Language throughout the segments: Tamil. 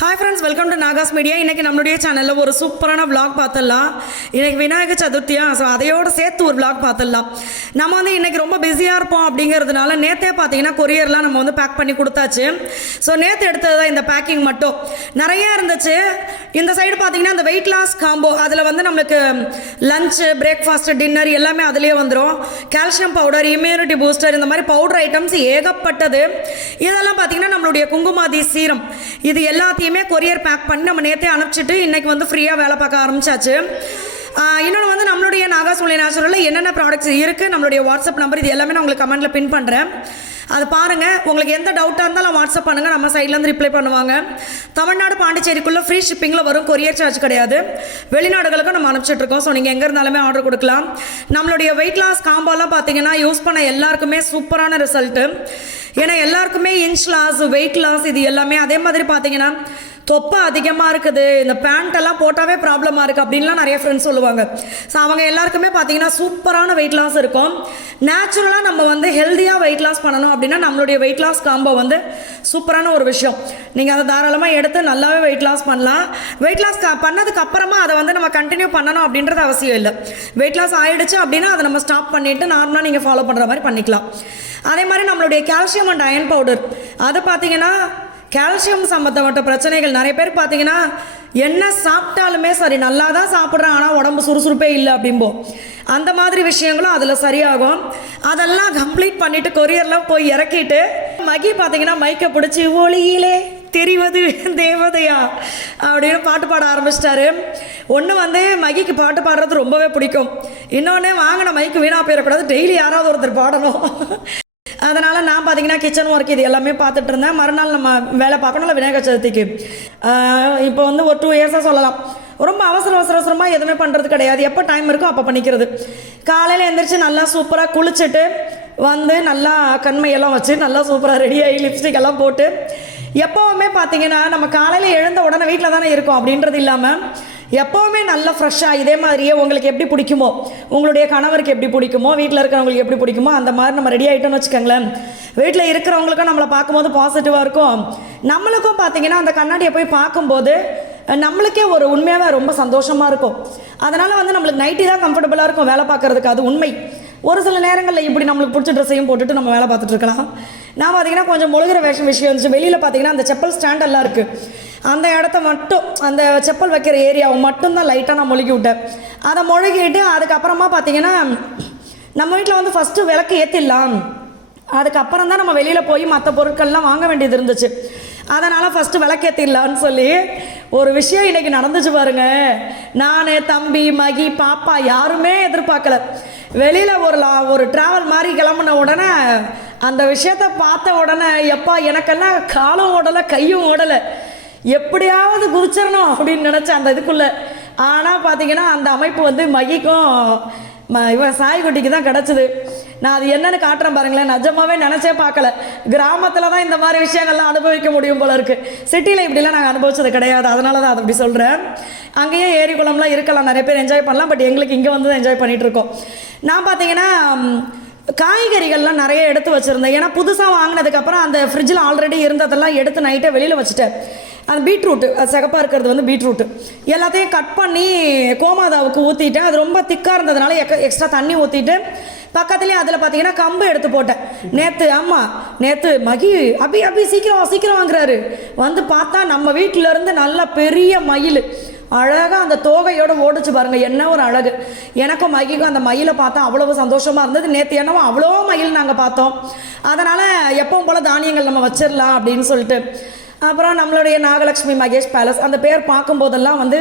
Hi friends, welcome to Nahash media. இன்றைக்கி நம்மளுடைய சேனலில் ஒரு சூப்பரான விளாக் பார்த்துடலாம். இன்றைக்கி விநாயகர் சதுர்த்தியா, ஸோ அதையோடு சேர்த்து ஒரு விளாக் பார்த்துடலாம். நம்ம வந்து இன்றைக்கி ரொம்ப பிஸியாக இருப்போம் அப்படிங்கிறதுனால நேற்றே பார்த்தீங்கன்னா கொரியர்லாம் நம்ம வந்து பேக் பண்ணி கொடுத்தாச்சு. ஸோ நேற்று எடுத்தது தான் இந்த பேக்கிங் மட்டும் நிறைய இருந்துச்சு. இந்த சைடு பார்த்தீங்கன்னா இந்த வெயிட் லாஸ் காம்போ, அதில் வந்து நம்மளுக்கு லஞ்சு, பிரேக்ஃபாஸ்ட்டு, டின்னர் எல்லாமே அதிலே வந்துடும். கால்சியம் பவுடர், இம்யூனிட்டி பூஸ்டர், இந்த மாதிரி பவுடர் ஐட்டம்ஸ் ஏகப்பட்டது. இதெல்லாம் பார்த்தீங்கன்னா நம்மளுடைய குங்குமாதி சீரம், இது எல்லாத்தையுமே கொரியர் பேக் பண்ணி நம்ம நேற்றே அனுப்பிச்சிட்டு இன்றைக்கி வந்து ஃப்ரீயாக வேலை பார்க்க ஆரம்பிச்சாச்சு. இன்னொன்று வந்து நம்மளுடைய நாகாஸ் ஒன்லி நேச்சுரலில் என்னென்ன ப்ராடக்ட்ஸ் இருக்குது, நம்மளுடைய வாட்ஸ்அப் நம்பர், இது எல்லாமே நான் உங்களுக்கு கமெண்ட்டில் பின் பண்ணுறேன். அது பாருங்கள். உங்களுக்கு எந்த டவுட்டாக இருந்தாலும் வாட்ஸ்அப் பண்ணுங்கள், நம்ம சைட்லேருந்து ரிப்ளை பண்ணுவாங்க. தமிழ்நாடு பாண்டிச்சேரிக்குள்ளே ஃப்ரீ ஷிப்பிங்கில் வரும், கொரியர் சார்ஜ் கிடையாது. வெளிநாடுகளுக்கும் நம்ம அனுப்பிச்சிட்ருக்கோம். ஸோ நீங்கள் எங்கே இருந்தாலுமே ஆர்டர் கொடுக்கலாம். நம்மளுடைய வெயிட் லாஸ் காம்போலாம் பார்த்தீங்கன்னா யூஸ் பண்ண எல்லாருக்குமே சூப்பரான ரிசல்ட்டு. ஏன்னா எல்லாருக்குமே இன்ச் லாஸ், வெயிட் லாஸ், இது எல்லாமே. அதே மாதிரி பார்த்தீங்கன்னா தொப்பை அதிகமாக இருக்குது, இந்த பேண்ட்டெல்லாம் போட்டாவே ப்ராப்ளமாக இருக்குது அப்படின்லாம் நிறைய ஃப்ரெண்ட்ஸ் சொல்லுவாங்க. ஸோ அவங்க எல்லாருக்குமே பார்த்தீங்கன்னா சூப்பரான வெயிட் லாஸ் இருக்கும். நேச்சுரலாக நம்ம வந்து ஹெல்த்தியாக வெயிட் லாஸ் பண்ணணும் அப்படின்னா நம்மளுடைய வெயிட் லாஸ் காம்போ வந்து சூப்பரான ஒரு விஷயம். நீங்கள் அதை தாராளமாக எடுத்து நல்லாவே வெயிட் லாஸ் பண்ணலாம். வெயிட் லாஸ் பண்ணதுக்கு அப்புறமா அதை வந்து நம்ம கண்டினியூ பண்ணணும் அப்படின்றது அவசியம் இல்லை. வெயிட் லாஸ் ஆகிடுச்சு அப்படின்னா அதை நம்ம ஸ்டாப் பண்ணிவிட்டு நார்மலாக நீங்கள் ஃபாலோ பண்ணுற மாதிரி பண்ணிக்கலாம். அதே மாதிரி நம்மளுடைய கால்சியம் அண்ட் அயன் பவுடர், அது பார்த்தீங்கன்னா கால்சியம் சம்மந்தப்பட்ட பிரச்சனைகள் நிறைய பேர் பார்த்தீங்கன்னா என்ன சாப்பிட்டாலுமே சரி, நல்லா தான் சாப்பிட்றாங்க, ஆனால் உடம்பு சுறுசுறுப்பே இல்லை அப்படிம்போம். அந்த மாதிரி விஷயங்களும் அதில் சரியாகும். அதெல்லாம் கம்ப்ளீட் பண்ணிவிட்டு கொரியரில் போய் இறக்கிட்டு மகி பார்த்தீங்கன்னா மைக்கை பிடிச்சி ஒளியிலே தெரிவது தேவதையா அப்படின்னு பாட்டு பாட ஆரம்பிச்சிட்டாரு. ஒன்று வந்து மகிக்கு பாட்டு பாடுறது ரொம்பவே பிடிக்கும். இன்னொன்று வாங்கின மைக்கு வீணாக போயிடக்கூடாது, டெய்லி யாராவது ஒருத்தர் பாடணும். அதனால் நான் பார்த்தீங்கன்னா கிச்சன் ஒர்க் இது எல்லாமே பார்த்துட்டு இருந்தேன். மறுநாள் நம்ம வேலை பார்க்கணும்ல விநாயகர் சதுர்த்திக்கு. இப்போ வந்து ஒரு 2 இயர்ஸாக சொல்லலாம். ரொம்ப அவசரமாக எதுவுமே பண்ணுறது கிடையாது. எப்போ டைம் இருக்கோ அப்போ பண்ணிக்கிறது. காலையில் எழுந்திரிச்சு நல்லா சூப்பராக குளிச்சுட்டு வந்து நல்லா கண்மையெல்லாம் வச்சு நல்லா சூப்பராக ரெடியாகி லிப்ஸ்டிக் எல்லாம் போட்டு, எப்போவுமே பார்த்தீங்கன்னா நம்ம காலையில் எழுந்த உடனே வீட்டில் தானே இருக்கோம் அப்படின்றது இல்லாமல் எப்போவுமே நல்லா ஃப்ரெஷ்ஷாக இதே மாதிரியே உங்களுக்கு எப்படி பிடிக்குமோ, உங்களுடைய கணவருக்கு எப்படி பிடிக்குமோ, வீட்டில் இருக்கிறவங்களுக்கு எப்படி பிடிக்குமோ அந்த மாதிரி நம்ம ரெடி ஆகிட்டோம்னு வச்சுக்கோங்களேன். வீட்டில் இருக்கிறவங்களுக்கும் நம்மளை பார்க்கும்போது பாசிட்டிவாக இருக்கும். நம்மளுக்கும் பார்த்தீங்கன்னா அந்த கண்ணாடியை போய் பார்க்கும்போது நம்மளுக்கே ஒரு உண்மையாகவே ரொம்ப சந்தோஷமாக இருக்கும். அதனால் வந்து நம்மளுக்கு நைட்டி தான் கம்ஃபர்டபுளாக இருக்கும் வேலை பார்க்குறதுக்கு, அது உண்மை. ஒரு சில நேரங்களில் இப்படி நம்மளுக்கு பிடிச்ச ட்ரெஸ்ஸையும் போட்டுட்டு நம்ம வேலை பார்த்துட்டு இருக்கலாம். நான் பார்த்தீங்கன்னா கொஞ்சம் முழுகிற விஷயம் இருந்துச்சு. வெளியில் பார்த்தீங்கன்னா அந்த செப்பல் ஸ்டாண்டெல்லாம் இருக்குது, அந்த இடத்த மட்டும், அந்த செப்பல் வைக்கிற ஏரியாவை மட்டும்தான் லைட்டாக நான் மொழுகி விட்டேன். அதை மொழுகிட்டு அதுக்கப்புறமா பார்த்தீங்கன்னா நம்ம வீட்டில் வந்து ஃபஸ்ட்டு விளக்கு ஏற்றிடலாம், அதுக்கப்புறம் தான் நம்ம வெளியில் போய் மற்ற பொருட்கள்லாம் வாங்க வேண்டியது இருந்துச்சு. அதனால் ஃபஸ்ட்டு விளக்கேற்றிடலான்னு சொல்லி ஒரு விஷயம் இன்றைக்கி நடந்துச்சு பாருங்க. நான், தம்பி, மகி, பாப்பா யாருமே எதிர்பார்க்கல. வெளியில் ஒரு ட்ராவல் மாதிரி கிளம்புன உடனே அந்த விஷயத்தை பார்த்த உடனே எப்பா எனக்கெல்லாம் காலும் ஓடலை கையும் ஓடலை, எப்படியாவது குதிச்சிடணும் அப்படின்னு நினச்சேன் அந்த இதுக்குள்ளே. ஆனால் பார்த்தீங்கன்னா அந்த அமைப்பு வந்து மகிக்கும் இவன் சாய்குட்டிக்கு தான் கிடச்சிது. நான் அது என்னென்னு காட்டுறேன் பாருங்களேன். நிஜமாவே நினச்சே பார்க்கல. கிராமத்தில் தான் இந்த மாதிரி விஷயங்கள்லாம் அனுபவிக்க முடியும் போல இருக்குது. சிட்டியில் இப்படிலாம் நாங்கள் அனுபவிச்சது கிடையாது. அதனால தான் அதை அப்படி சொல்கிறேன். அங்கேயே ஏரி குளம்லாம் இருக்கலாம், நிறைய பேர் என்ஜாய் பண்ணலாம். பட் எங்களுக்கு இங்கே வந்து தான் என்ஜாய் பண்ணிகிட்ருக்கோம். நான் பார்த்தீங்கன்னா காய்கறிகள்லாம் நிறைய எடுத்து வச்சுருந்தேன். ஏன்னா புதுசாக வாங்கினதுக்கப்புறம் அந்த ஃப்ரிட்ஜில் ஆல்ரெடி இருந்ததெல்லாம் எடுத்து நைட்டை வெளியில் வச்சுட்டேன். அந்த பீட்ரூட்டு, அது சிகப்பாக இருக்கிறது வந்து பீட்ரூட்டு, எல்லாத்தையும் கட் பண்ணி கோமாதாவுக்கு ஊற்றிட்டேன். அது ரொம்ப திக்காக இருந்ததுனால எக்ஸ்ட்ரா தண்ணி ஊற்றிட்டு பக்கத்துலேயே அதில் பார்த்தீங்கன்னா கம்பு எடுத்து போட்டேன். நேற்று மகி அபி சீக்கிரம் வாங்குறாரு. வந்து பார்த்தா நம்ம வீட்டிலேருந்து நல்ல பெரிய மயில் அழகாக அந்த தோகையோடு ஓடிச்சு பாருங்கள். என்ன ஒரு அழகு. எனக்கும் மகிக்கும் அந்த மயிலை பார்த்தா அவ்வளவு சந்தோஷமாக இருந்தது. நேற்று என்னவோ அவ்வளோ மயில் நாங்கள் பார்த்தோம். அதனால் எப்பவும் போல் தானியங்கள் நம்ம வச்சிடலாம் அப்படின்னு சொல்லிட்டு, அப்புறம் நம்மளுடைய நாகலட்சுமி மகேஷ் பேலஸ் அந்த பேர் பார்க்கும்போதெல்லாம் வந்து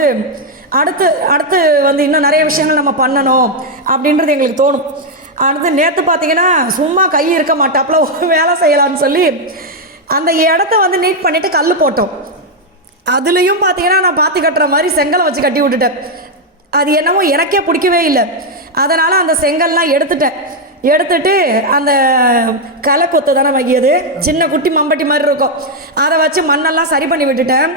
அடுத்து வந்து இன்னும் நிறைய விஷயங்கள் நம்ம பண்ணணும் அப்படின்றது எங்களுக்கு தோணும். அடுத்து நேற்று பார்த்தீங்கன்னா சும்மா கை இருக்க மாட்டாப்புல வேலை செய்யலான்னு சொல்லி அந்த இடத்த வந்து நீட் பண்ணிவிட்டு கல் போட்டோம். அதுலேயும் பார்த்தீங்கன்னா நான் பாத்தி கட்டுற மாதிரி செங்கலை வச்சு கட்டி விட்டுட்டேன். அது என்னமோ எனக்கே பிடிக்கவே இல்லை. அதனால் அந்த செங்கல்லாம் எடுத்துட்டு அந்த களை கொத்து தானே வைக்கியது, சின்ன குட்டி மம்பட்டி மாதிரி இருக்கும், அதை வச்சு மண்ணெல்லாம் சரி பண்ணி விட்டுட்டேன்.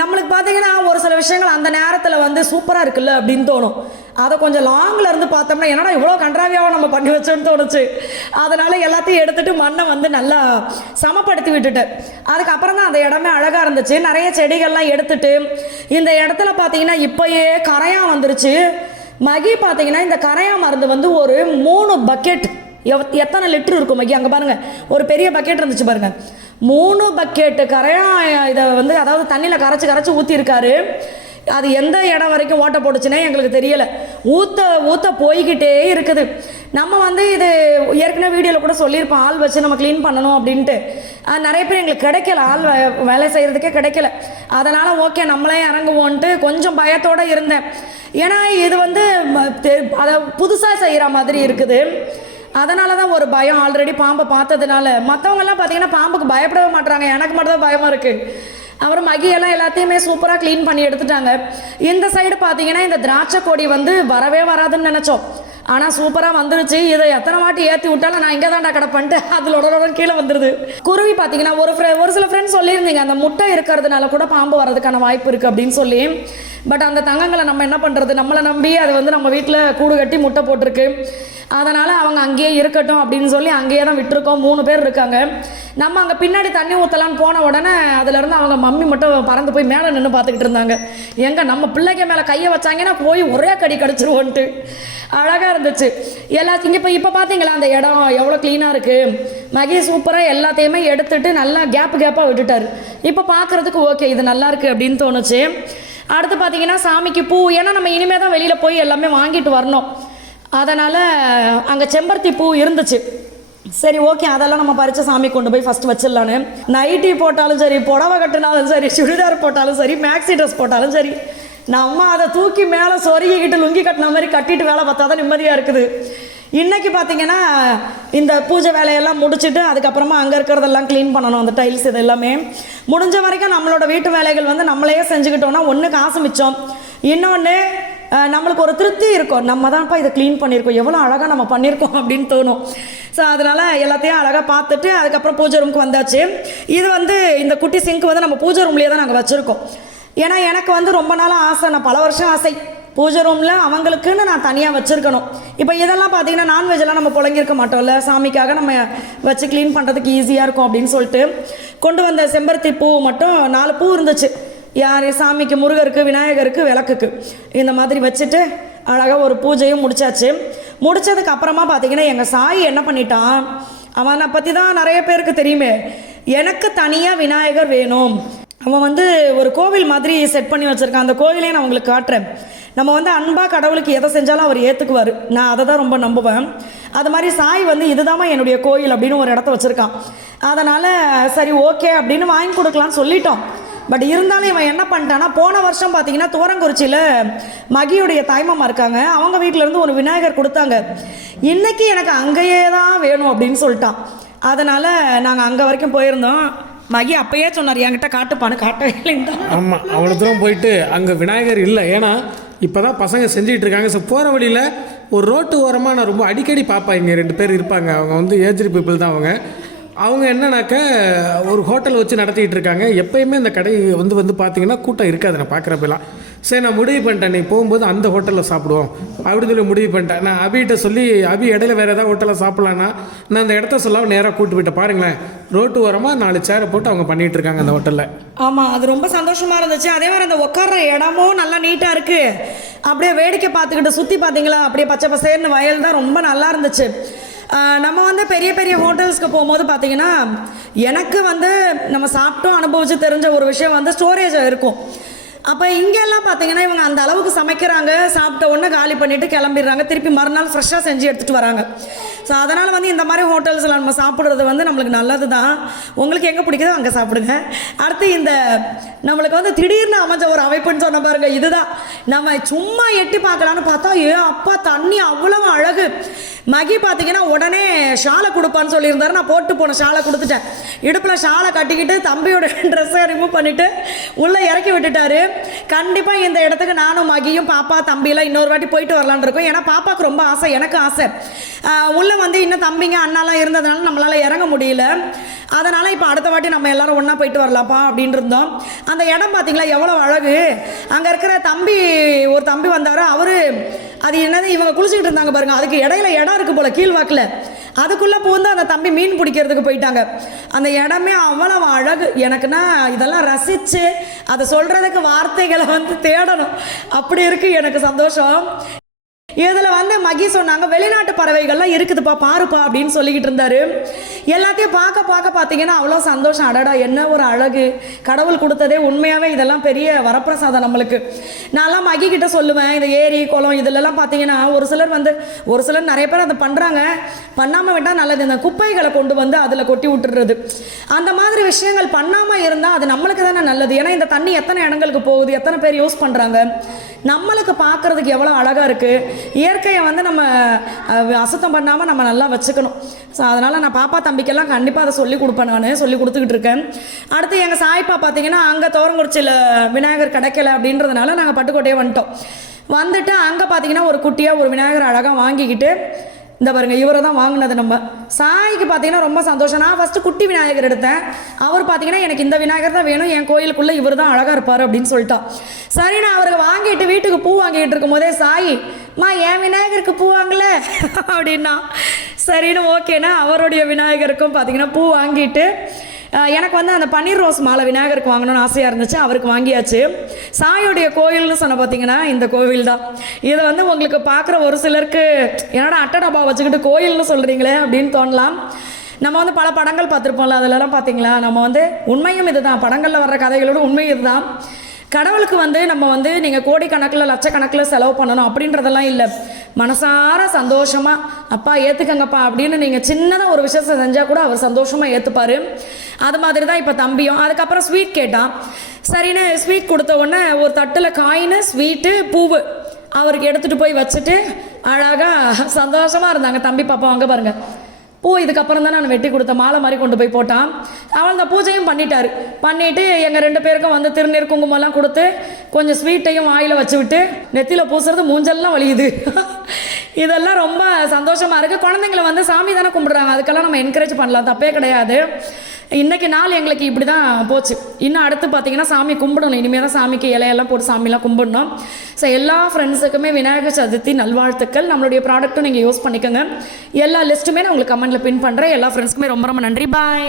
நம்மளுக்கு பார்த்தீங்கன்னா ஒரு சில விஷயங்கள் அந்த நேரத்தில் வந்து சூப்பராக இருக்குல்ல அப்படின்னு தோணும். அதை கொஞ்சம் லாங்கில் இருந்து பார்த்தோம்னா என்னடா இவ்வளோ கன்றாவியாகவும் நம்ம பண்ணி வச்சோன்னு தோணுச்சு. அதனால் எல்லாத்தையும் எடுத்துகிட்டு மண்ணை வந்து நல்லா சமப்படுத்தி விட்டுட்டேன். அதுக்கப்புறம் தான் அந்த இடமே அழகாக இருந்துச்சு. நிறைய செடிகள்லாம் எடுத்துட்டு இந்த இடத்துல பார்த்தீங்கன்னா இப்போயே கரையான் வந்துருச்சு. மகி பார்த்தீங்கன்னா இந்த கரையான் மருந்து வந்து ஒரு 3 பக்கெட் எத்தனை லிட்டர் இருக்கும் மகி? அங்கே பாருங்கள், ஒரு பெரிய பக்கெட் இருந்துச்சு பாருங்கள். 3 பக்கெட்டு கரையான் இதை வந்து அதாவது தண்ணியில் கரைச்சி ஊற்றிருக்காரு. அது எந்த இடம் வரைக்கும் ஓட்ட போட்டுச்சுன்னே எங்களுக்கு தெரியலை. ஊற்ற போய்கிட்டே இருக்குது. நம்ம வந்து இது ஏற்கனவே வீடியோவில் கூட சொல்லியிருப்போம், ஆள் வச்சு நம்ம க்ளீன் பண்ணணும் அப்படின்ட்டு. நிறைய பேர் எங்களுக்கு கிடைக்கல, ஆள் வேலை செய்கிறதுக்கே கிடைக்கல. அதனால் ஓகே நம்மளே இறங்குவோன்ட்டு கொஞ்சம் பயத்தோடு இருந்தேன். ஏன்னா இது வந்து அதை புதுசாக செய்கிற மாதிரி இருக்குது. அதனால தான் ஒரு பயம். ஆல்ரெடி பாம்பை பார்த்ததுனால. மற்றவங்கெல்லாம் பார்த்தீங்கன்னா பாம்புக்கு பயப்படவே மாட்டுறாங்க, எனக்கு மட்டும் தான் பயமாக இருக்குது. அப்புறம் மகியெல்லாம் எல்லாத்தையுமே சூப்பராக க்ளீன் பண்ணி எடுத்துட்டாங்க. இந்த சைடு பார்த்தீங்கன்னா இந்த திராட்சை கொடி வந்து வரவே வராதுன்னு நினச்சோம். ஆனால் சூப்பராக வந்துருச்சு. இதை எத்தனை வாட்டி ஏற்றி விட்டாலும் நான் இங்கே தான்டா கிடப்பேன்ட்டு அதில் கீழே வந்துடுது. குருவி பார்த்தீங்கன்னா ஒரு சில ஃப்ரெண்ட்ஸ் சொல்லியிருந்தீங்க அந்த முட்டை இருக்கிறதுனால கூட பாம்பு வர்றதுக்கான வாய்ப்பு இருக்குது அப்படின்னு சொல்லி. பட் அந்த தங்கங்களை நம்ம என்ன பண்ணுறது, நம்மளை நம்பி அது வந்து நம்ம வீட்டில் கூடு கட்டி முட்டை போட்டிருக்கு. அதனால் அவங்க அங்கேயே இருக்கட்டும் அப்படின்னு சொல்லி அங்கேயே தான் விட்டுருக்கோம். 3 பேர் இருக்காங்க. நம்ம அங்கே பின்னாடி தண்ணி ஊற்றலான்னு போன உடனே அதுலேருந்து அவங்க மம்மி மட்டும் பறந்து போய் மேலே நின்று பார்த்துக்கிட்டு இருந்தாங்க. எங்கே நம்ம பிள்ளைங்க மேலே கையை வச்சாங்கன்னா போய் ஒரே கடிச்சிருவோன்ட்டு. அழகாக இருந்துச்சு எல்லாத்தையும். இப்போ பார்த்தீங்களா அந்த இடம் எவ்வளோ க்ளீனாக இருக்குது. மகி சூப்பராக எல்லாத்தையுமே எடுத்துட்டு நல்லா கேப்பாக விட்டுட்டார். இப்போ பார்க்குறதுக்கு ஓகே இது நல்லா இருக்குது அப்படின்னு தோணுச்சு. அடுத்து பார்த்தீங்கன்னா சாமிக்கு பூ, ஏன்னா நம்ம இனிமேல் தான் வெளியில் போய் எல்லாமே வாங்கிட்டு வரணும். அதனால் அங்கே செம்பருத்தி பூ இருந்துச்சு. சரி ஓகே அதெல்லாம் நம்ம பறித்து சாமி கொண்டு போய் ஃபஸ்ட்டு வச்சிடலான்னு. நைட்டி போட்டாலும் சரி, புடவை கட்டினாலும் சரி, சுடிதார் போட்டாலும் சரி, மேக்ஸி ட்ரெஸ் போட்டாலும் சரி, நம்ம அதை தூக்கி மேலே சொருகிக்கிட்டு லுங்கி கட்டின மாதிரி கட்டிட்டு வேலை பார்த்தா தான் நிம்மதியாக இருக்குது. இன்றைக்கி பார்த்தீங்கன்னா இந்த பூஜை வேலையெல்லாம் முடிச்சுட்டு அதுக்கப்புறமா அங்கே இருக்கிறதெல்லாம் க்ளீன் பண்ணணும். அந்த டைல்ஸ் இது எல்லாமே முடிஞ்ச வரைக்கும் நம்மளோட வீட்டு வேலைகள் வந்து நம்மளே செஞ்சுக்கிட்டோன்னா ஒன்று காசு மிச்சம், இன்னொன்று நம்மளுக்கு ஒரு திருப்தி இருக்கும். நம்ம தான்ப்பா இதை க்ளீன் பண்ணியிருக்கோம், எவ்வளோ அழகாக நம்ம பண்ணியிருக்கோம் அப்படின்னு தோணும். ஸோ அதனால் எல்லாத்தையும் அழகாக பார்த்துட்டு அதுக்கப்புறம் பூஜை ரூமுக்கு வந்தாச்சு. இது வந்து இந்த குட்டி சிங்க் வந்து நம்ம பூஜை ரூம்லேயே தான் நாங்கள் வச்சுருக்கோம். ஏன்னா எனக்கு வந்து ரொம்ப நாளாக ஆசை, நான் பல வருஷம் ஆசை பூஜை ரூமில் அவங்களுக்குன்னு நான் தனியாக வச்சுருக்கணும். இப்போ இதெல்லாம் பார்த்தீங்கன்னா நான்வெஜ்லாம் நம்ம புழங்கியிருக்க மாட்டோம்ல, சாமிக்காக நம்ம வச்சு க்ளீன் பண்ணுறதுக்கு ஈஸியாக இருக்கும் அப்படின்னு சொல்லிட்டு கொண்டு வந்த செம்பருத்தி பூ மட்டும் 4 பூ இருந்துச்சு. யார் சாமிக்கு, முருகருக்கு, விநாயகருக்கு, விளக்குக்கு இந்த மாதிரி வச்சுட்டு அழகாக ஒரு பூஜையும் முடிச்சாச்சு. முடித்ததுக்கு அப்புறமா பார்த்தீங்கன்னா எங்கள் சாய் என்ன பண்ணிட்டான், அவனை பற்றி தான் நிறைய பேருக்கு தெரியுமே, எனக்கு தனியாக விநாயகர் வேணும். அவன் வந்து ஒரு கோவில் மாதிரி செட் பண்ணி வச்சுருக்கான். அந்த கோவிலே நான் உங்களுக்கு காட்டுறேன். நம்ம வந்து அன்பாக கடவுளுக்கு எதை செஞ்சாலும் அவர் ஏற்றுக்குவார். நான் அதை தான் ரொம்ப நம்புவேன். அது மாதிரி சாய் வந்து இதுதாம்மா என்னுடைய கோயில் அப்படின்னு ஒரு இடத்த வச்சுருக்கான். அதனால் சரி ஓகே அப்படின்னு வாங்கி கொடுக்கலான்னு சொல்லிட்டோம். பட் இருந்தாலும் இவன் என்ன பண்ணிட்டான்னா, போன வருஷம் பார்த்தீங்கன்னா தூரங்குறிச்சியில் மகியுடைய தாய்மாமா இருக்காங்க, அவங்க வீட்டிலேருந்து ஒரு விநாயகர் கொடுத்தாங்க. இன்றைக்கி எனக்கு அங்கேயே தான் வேணும் அப்படின்னு சொல்லிட்டான். அதனால் நாங்கள் அங்கே வரைக்கும் போயிருந்தோம். மகி அப்பயே சொன்னார் என்கிட்ட காட்டுப்பான்னு, காட்டவே இல்லைன்னு. ஆமாம், அவ்வளோ தூரம் போயிட்டு அங்கே விநாயகர் இல்லை. ஏன்னா இப்போ தான் பசங்க செஞ்சுக்கிட்டு இருக்காங்க. ஸோ போகிற வழியில் ஒரு ரோட்டு ஓரமாக நான் ரொம்ப அடிக்கடி பார்ப்பேன். இங்கே 2 பேர் இருப்பாங்க. அவங்க வந்து ஏஜ்டு பீப்புள் தான். அவங்க என்னன்னாக்க ஒரு ஹோட்டல் வச்சு நடத்திக்கிட்டு இருக்காங்க. எப்போயுமே இந்த கடை வந்து பார்த்தீங்கன்னா கூட்டம் இருக்காது நான் பார்க்குறப்பெல்லாம். சரி நான் முடிவு பண்ணிட்டேன், நீ போகும்போது அந்த ஹோட்டலில் சாப்பிடுவோம் அப்படின்னு சொல்லி முடிவு பண்ணிட்டேன். நான் அபிகிட்ட சொல்லி அபி இடையில வேறு ஏதாவது ஹோட்டலில் சாப்பிட்லான்னா நான் அந்த இடத்த சொல்லாமல் நேராக கூட்டு போயிட்டேன். பாருங்களேன், ரோட்டு ஓரமாக 4 சேரை போட்டு அவங்க பண்ணிகிட்டு இருக்காங்க அந்த ஹோட்டலில். ஆமாம், அது ரொம்ப சந்தோஷமாக இருந்துச்சு. அதே மாதிரி அந்த உட்கார்ற இடமும் நல்லா நீட்டாக இருக்குது. அப்படியே வேடிக்கை பார்த்துக்கிட்டு சுற்றி பார்த்தீங்களா, அப்படியே பச்சை பசேர்னு வயல் தான், ரொம்ப நல்லா இருந்துச்சு. நம்ம வந்து பெரிய பெரிய ஹோட்டல்ஸ்க்கு போகும்போது பார்த்தீங்கன்னா எனக்கு வந்து நம்ம சாப்பிட்டோம் அனுபவித்து தெரிஞ்ச ஒரு விஷயம் வந்து ஸ்டோரேஜ் இருக்கும். அப்போ இங்கெல்லாம் பார்த்தீங்கன்னா இவங்க அந்த அளவுக்கு சமைக்கிறாங்க, சாப்பிட்ட உடனே காலி பண்ணிவிட்டு கிளம்பிடுறாங்க, திருப்பி மறுநாள் ஃப்ரெஷ்ஷாக செஞ்சு எடுத்துகிட்டு வராங்க. ஸோ அதனால் வந்து இந்த மாதிரி ஹோட்டல்ஸில் நம்ம சாப்பிட்றது வந்து நம்மளுக்கு நல்லது தான். உங்களுக்கு எங்கே பிடிக்குதோ அங்கே சாப்பிடுங்க. அடுத்து இந்த நம்மளுக்கு வந்து திடீர்னு அமைஞ்ச ஒரு அமைப்புன்னு சொன்ன பாருங்கள், இதுதான். நம்ம சும்மா எட்டி பார்க்கலான்னு பார்த்தா அப்பா தண்ணி அவ்வளோ அழகு. மகி பார்த்தீங்கன்னா உடனே ஷாலை கொடுப்பான்னு சொல்லியிருந்தாரு. நான் போட்டு போன ஷாலை கொடுத்துட்டேன். இடுப்பில் ஷாலை கட்டிக்கிட்டு தம்பியோட ட்ரெஸ்ஸை ரிமூவ் பண்ணிவிட்டு உள்ளே இறக்கி விட்டுட்டாரு. கண்டிப்பாக இந்த இடத்துக்கு நானும் மகியும் பாப்பா தம்பியெல்லாம் இன்னொரு வாட்டி போயிட்டு வரலான் இருக்கோம். ஏன்னா பாப்பாவுக்கு ரொம்ப ஆசை, எனக்கு ஆசை. உள்ளே வந்து இன்னும் தம்பிங்க அண்ணாலாம் இருந்ததுனால நம்மளால் இறங்க முடியல. அதனால் இப்போ அடுத்த வாட்டி நம்ம எல்லோரும் ஒன்றா போயிட்டு வரலாம்ப்பா அப்படின்னு இருந்தோம். அந்த இடம் பார்த்தீங்களா எவ்வளோ அழகு. அங்கே இருக்கிற ஒரு தம்பி வந்தார். அவர் அது என்னது இவங்க குளிச்சுக்கிட்டு இருந்தாங்க பாருங்க, அதுக்கு இடையில இடம் இருக்குது போல் கீழ்வாக்கில், அதுக்குள்ளே பூந்து அந்த தம்பி மீன் பிடிக்கிறதுக்கு போயிட்டாங்க. அந்த இடமே அவ்வளவு அழகு. எனக்குன்னா இதெல்லாம் ரசித்து அதை சொல்கிறதுக்கு வார்த்தைகளை வந்து தேடணும், அப்படி இருக்குது எனக்கு சந்தோஷம். இதில் வந்து மகி சொன்னாங்க வெளிநாட்டு பறவைகள்லாம் இருக்குதுப்பா பாருப்பா அப்படின்னு சொல்லிக்கிட்டு இருந்தாரு. எல்லாத்தையும் பார்க்க பார்த்தீங்கன்னா அவ்வளோ சந்தோஷம். அடடா என்ன ஒரு அழகு, கடவுள் கொடுத்ததே உண்மையாகவே இதெல்லாம் பெரிய வரப்பிரசாதம் நம்மளுக்கு. நான்லாம் மகி கிட்ட சொல்லுவேன், இந்த ஏரி குளம் இதிலெல்லாம் பார்த்தீங்கன்னா ஒரு சிலர் நிறைய பேர் அதை பண்ணுறாங்க, பண்ணாமல் விட்டால் நல்லது. இந்த குப்பைகளை கொண்டு வந்து அதில் கொட்டி விட்டுறது, அந்த மாதிரி விஷயங்கள் பண்ணாமல் இருந்தால் அது நம்மளுக்கு தானே நல்லது. ஏன்னா இந்த தண்ணி எத்தனை இடங்களுக்கு போகுது, எத்தனை பேர் யூஸ் பண்ணுறாங்க, நம்மளுக்கு பார்க்குறதுக்கு எவ்வளோ அழகாக இருக்குது. இயற்கையை வந்து நம்ம அசுத்தம் பண்ணாமல் நம்ம நல்லா வச்சுக்கணும். ஸோ அதனால் நான் பாப்பா தம்பிக்கெல்லாம் கண்டிப்பாக அதை சொல்லி கொடுப்பேன், நான் சொல்லி கொடுத்துக்கிட்டு இருக்கேன். அடுத்து எங்கள் சாய்ப்பா பார்த்தீங்கன்னா அங்கே தோரங்குறிச்சியில் விநாயகர் கிடைக்கல அப்படின்றதுனால நாங்கள் பட்டுக்கோட்டையே வந்துட்டு அங்கே பார்த்தீங்கன்னா ஒரு குட்டியாக ஒரு விநாயகர் அழகாக வாங்கிக்கிட்டு, இந்த பாருங்க இவரை தான் வாங்கினது. நம்ம சாய்க்கு பார்த்தீங்கன்னா ரொம்ப சந்தோஷம். நான் ஃபஸ்ட்டு குட்டி விநாயகர் எடுத்தேன், அவர் பார்த்தீங்கன்னா எனக்கு இந்த விநாயகர் தான் வேணும், என் கோயிலுக்குள்ளே இவர் தான் அழகாக இருப்பார் அப்படின்னு சொல்லிட்டான். சரி, நான் அவருக்கு வாங்கிட்டு வீட்டுக்கு பூ வாங்கிட்டு இருக்கும் போதே சாய் மா என் விநாயகருக்கு பூ வாங்கல அப்படின்னா சரின்னு ஓகேன்னா அவருடைய விநாயகருக்கும் பார்த்தீங்கன்னா பூ வாங்கிட்டு, எனக்கு வந்து அந்த பன்னீர் ரோஸ் மாலை விநாயகருக்கு வாங்கணும்னு ஆசையாக இருந்துச்சு, அவருக்கு வாங்கியாச்சு. சாயோடைய கோயில்னு சொன்ன பார்த்தீங்கன்னா இந்த கோவில் தான். இதை வந்து உங்களுக்கு பார்க்குற ஒரு சிலருக்கு என்னடா அட்டை டப்பா வச்சுக்கிட்டு கோயில்னு சொல்கிறீங்களே அப்படின்னு தோணலாம். நம்ம வந்து பல படங்கள் பார்த்துருப்போம்ல, அதிலலாம் பார்த்தீங்களா, நம்ம வந்து உண்மையும் இது தான், படங்களில் வர்ற கதைகளோட உண்மை இதுதான். கடவுளுக்கு வந்து நம்ம வந்து நீங்கள் கோடிக்கணக்கில் லட்சக்கணக்கில் செலவு பண்ணணும் அப்படின்றதெல்லாம் இல்லை. மனசார சந்தோஷமாக அப்பா ஏற்றுக்கங்கப்பா அப்படின்னு நீங்கள் சின்னதாக ஒரு விஷயத்தை செஞ்சால் கூட அவர் சந்தோஷமாக ஏற்றுப்பார். அது மாதிரி தான் இப்போ தம்பியும். அதுக்கப்புறம் ஸ்வீட் கேட்டான். சரின்னு ஸ்வீட் கொடுத்த உடனே ஒரு தட்டில் காயின் ஸ்வீட்டு பூவு அவருக்கு எடுத்துகிட்டு போய் வச்சுட்டு அழகாக சந்தோஷமாக இருந்தாங்க தம்பி பாப்பா. அங்கே பாருங்கள் பூ இதுக்கப்புறம் தான் நான் வெட்டி கொடுத்த மாலை மாதிரி கொண்டு போய் போட்டான். அவள் அந்த பூஜையும் பண்ணிவிட்டு எங்கள் 2 பேருக்கும் வந்து திருநீர் குங்குமம்லாம் கொடுத்து கொஞ்சம் ஸ்வீட்டையும் வாயில் வச்சு விட்டு நெத்தியில் பூசுறது மூஞ்செல்லாம் வலியுது. இதெல்லாம் ரொம்ப சந்தோஷமாக இருக்குது. குழந்தைங்களை வந்து சாமி தானே கும்பிடுறாங்க, அதுக்கெல்லாம் நம்ம என்கரேஜ் பண்ணலாம், தப்பே கிடையாது. இன்றைக்கி நாள் எங்களுக்கு இப்படி தான் போச்சு. இன்னும் அடுத்து பார்த்திங்கன்னா சாமி கும்பிடணும், இனிமேல் தான் சாமிக்கு இலையெல்லாம் போட்டு சாமிலாம் கும்பிடணும். ஸோ எல்லா ஃப்ரெண்ட்ஸுக்குமே விநாயகர் சதுர்த்தி நல்வாழ்த்துக்கள். நம்மளுடைய ப்ராடக்ட்டும் நீங்கள் யூஸ் பண்ணிக்கோங்க. எல்லா லிஸ்ட்டுமே நான் உங்களுக்கு கமெண்ட்டில் பின் பண்ணுறேன். எல்லா ஃப்ரெண்ட்ஸுக்குமே ரொம்ப ரொம்ப நன்றி. பாய்.